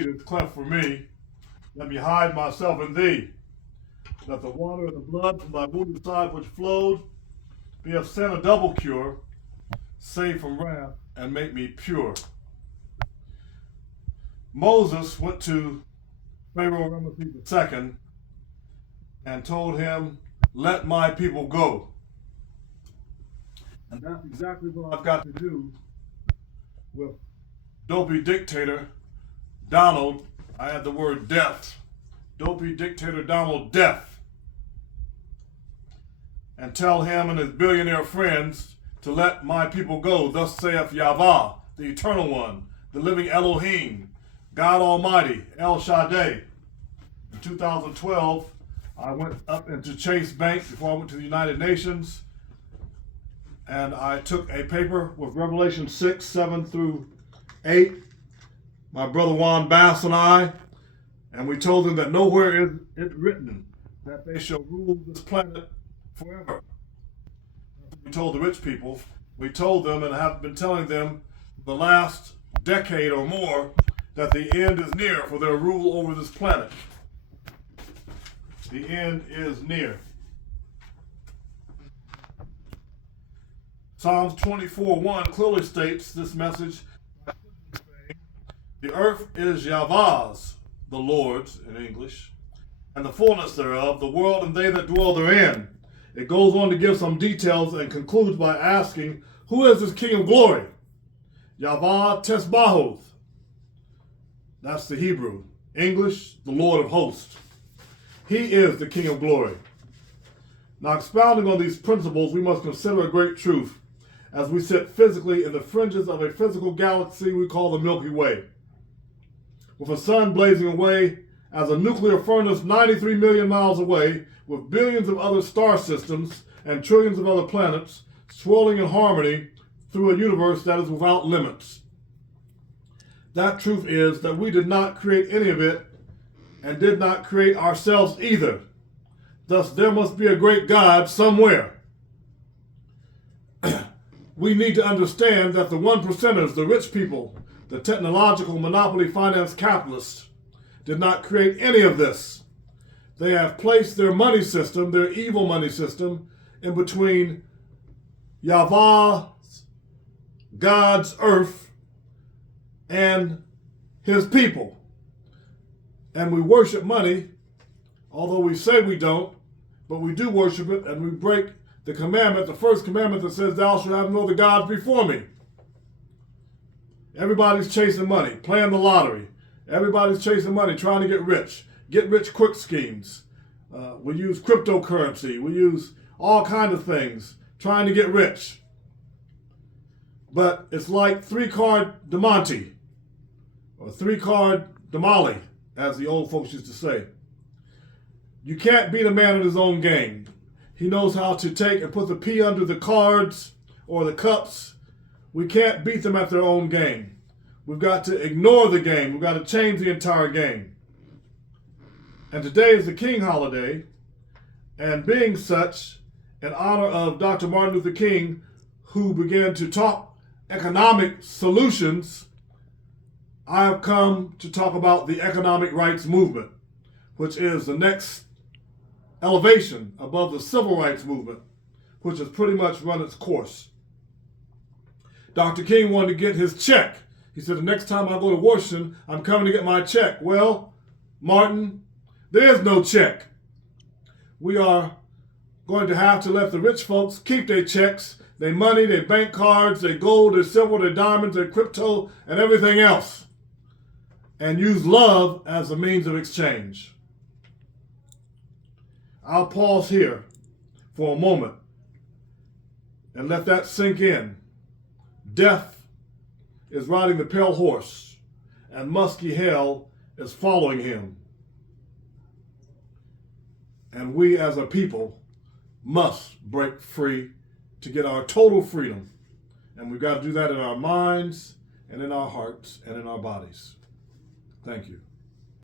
gate is cleft for me. Let me hide myself in thee. Let the water and the blood from thy wounded side which flowed be of sin a double cure, save from wrath, and make me pure. Moses went to Pharaoh Ramesses II and told him, let my people go. And that's exactly what I've got to do with dopey dictator Donald. I add the word death. Dopey dictator Donald Death. And tell him and his billionaire friends to let my people go. Thus saith YAHVAH, the Eternal One, the living Elohim, God Almighty, El Shaddai. In 2012, I went up into Chase Bank before I went to the United Nations, and I took a paper with Revelation 6, 7 through 8, my brother Juan Bass and I, and we told them that nowhere is it written that they shall rule this planet forever. We told the rich people, we told them and have been telling them the last decade or more that the end is near for their rule over this planet. The end is near. Psalms 24:1 clearly states this message. The earth is YAHVAH's, the Lord's in English, and the fullness thereof, the world and they that dwell therein. It goes on to give some details and concludes by asking, who is this King of glory? YAHVAH Tesbahoth. That's the Hebrew. English, the Lord of hosts. He is the King of glory. Now, expounding on these principles, we must consider a great truth as we sit physically in the fringes of a physical galaxy we call the Milky Way, with a sun blazing away as a nuclear furnace 93 million miles away, with billions of other star systems and trillions of other planets swirling in harmony through a universe that is without limits. That truth is that we did not create any of it and did not create ourselves either. Thus, there must be a great God somewhere. We need to understand that the one percenters, the rich people, the technological monopoly finance capitalists, did not create any of this. They have placed their money system, their evil money system, in between YAHVAH's, God's earth, and his people. And we worship money, although we say we don't, but we do worship it, and we break the commandment, the first commandment that says, thou shalt have no other gods before me. Everybody's chasing money, playing the lottery. Everybody's chasing money, trying to get rich quick schemes. We use cryptocurrency. We use all kinds of things trying to get rich. But it's like three-card Demonte, or three-card Damali, as the old folks used to say. You can't beat a man in his own game. He knows how to take and put the P under the cards or the cups. We can't beat them at their own game. We've got to ignore the game. We've got to change the entire game. And today is the King holiday, and being such, in honor of Dr. Martin Luther King, who began to talk economic solutions, I have come to talk about the economic rights movement, which is the next elevation above the civil rights movement, which has pretty much run its course. Dr. King wanted to get his check. He said, the next time I go to Washington, I'm coming to get my check. Well, Martin, there is no check. We are going to have to let the rich folks keep their checks, their money, their bank cards, their gold, their silver, their diamonds, their crypto, and everything else, and use love as a means of exchange. I'll pause here for a moment and let that sink in. Death is riding the pale horse, and musky hell is following him. And we as a people must break free to get our total freedom. And we've got to do that in our minds and in our hearts and in our bodies. Thank you.